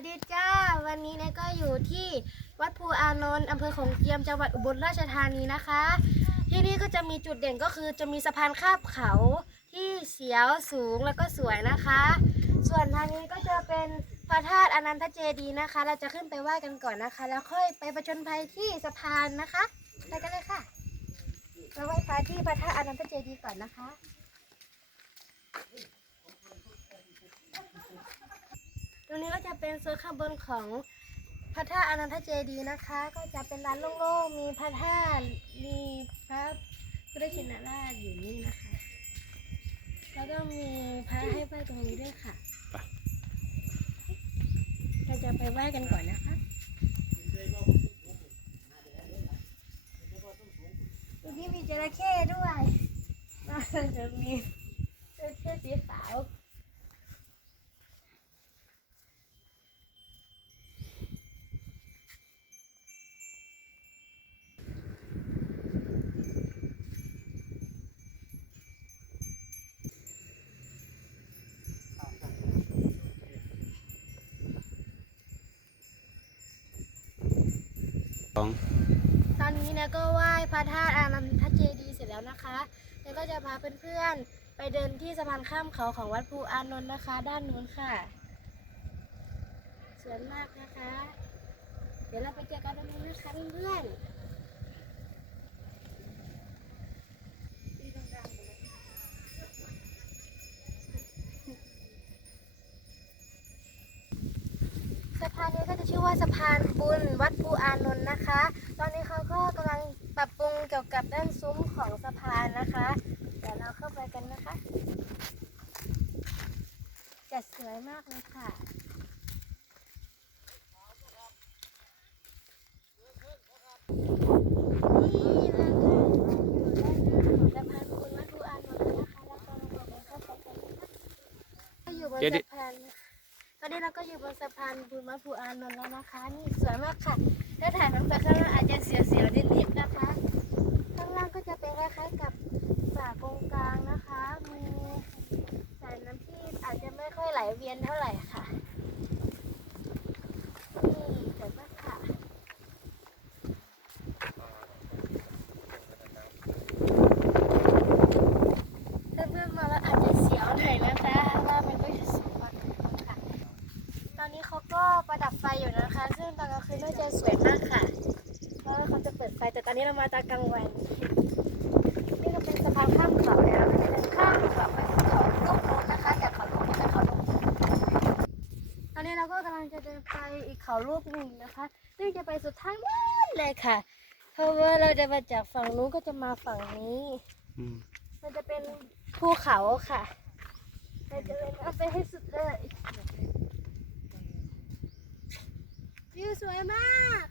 วัสดีจ้า วันนี้เนยก็อยู่ที่วัดภูอานนท์อำเภอของเจียมจังหวัดอุบลราชธานีนะคะ ที่นี่ก็จะมีจุดเด่นก็คือจะมีสะพานข้ามเขาที่เสียวสูงแล้วก็สวยนะคะ ส่วนทางนี้ก็จะเป็นพระธาตุอนันทเจดีย์นะคะ เราจะขึ้นไปไหว้กันก่อนนะคะ แล้วค่อยไปประจนภัยที่สะพานนะคะไปกันเลยค่ะไปไหว้พระที่พระธาตุอนันทเจดีย์ก่อนนะคะ ตรงนี้ก็จะเป็นโซนข้างบนของพระธาตุอนันทเจดีย์นะคะ ก็จะเป็นร้านโล่งๆมีพระธาตุมีพระพุทธชินราชอยู่นี่นะคะ แล้วก็มีพระให้ไหว้ตรงนี้ด้วยค่ะเราจะไปไหว้กันก่อนนะคะตรงนี้มีจระเข้ด้วยจะมีจระเข้สีขาว องตอนนี้เนี่ก็ไหว้พระธาตุอานันทเจดีย์เสร็จแล้วนะคะ แล้วก็จะพาเพื่อนๆไปเดินที่สะพานข้ามเขาของวัดภูอานนท์นะคะ ด้านนู้นค่ะ สวยมากนะคะ เดี๋ยวเราไปเจอกันตรงนู้นนะคะเพื่อนๆสะพานนี้ก็จะ ชื่อว่าสะพานบุญวัดภูอานนท์นะคะ ตอนนี้เขาก็กำลังปรับปรุงเกี่ยวกับด้านซุ้มของสะพานนะคะ เดี๋ยวเราเข้าไปกันนะคะจะสวยมากเลยค่ะนี่นะคะ อนนี้เราก็อยู่บนสะพานบุญมาภูอานนท์แล้วนะคะ นี่สวยมากค่ะ ถ้าถ่ายน้ำตาข้างล่างอาจจะเสียวๆนิดๆนะคะ ข้างล่างก็จะเป็นคล้ายๆกับป่ากงกลางนะคะ มีสายน้ำที่อาจจะไม่ค่อยไหลเวียนเท่าไหร่ค่ะ นี่สวยมากค่ะ ถ้าเพื่อนมาแล้วอาจจะเสียวหน่อยนะคะว่ามันก็จะสูงมากค่ะ ตอนนี้เขาก็ประดับไฟ อยู่นะคะ ซึ่งตอนกลางคืนน่าจะสวยมากค่ะ เพราะว่าเขาจะเปิดไฟ แต่ตอนนี้เรามาตอนกลางวัน นี่ก็เป็นสะพานข้ามเขาแล้วก็จะเป็นข้ามแบบไปเขาลูกโน้นนะคะจากเขาลูกโน้นไปเขาลูกโน้นตอนนี้เราก็กำลังจะเดินไปอีกเขาลูกหนึ่งนะคะ ซึ่งจะไปสุดทางนู้นเลยค่ะ เพราะว่าเราจะมาจากฝั่งนู้นก็จะมาฝั่งนี้อืมมันจะเป็นภูเขาค่ะเราจะเดินเอาไปให้สุดเลย วิวสวยมาก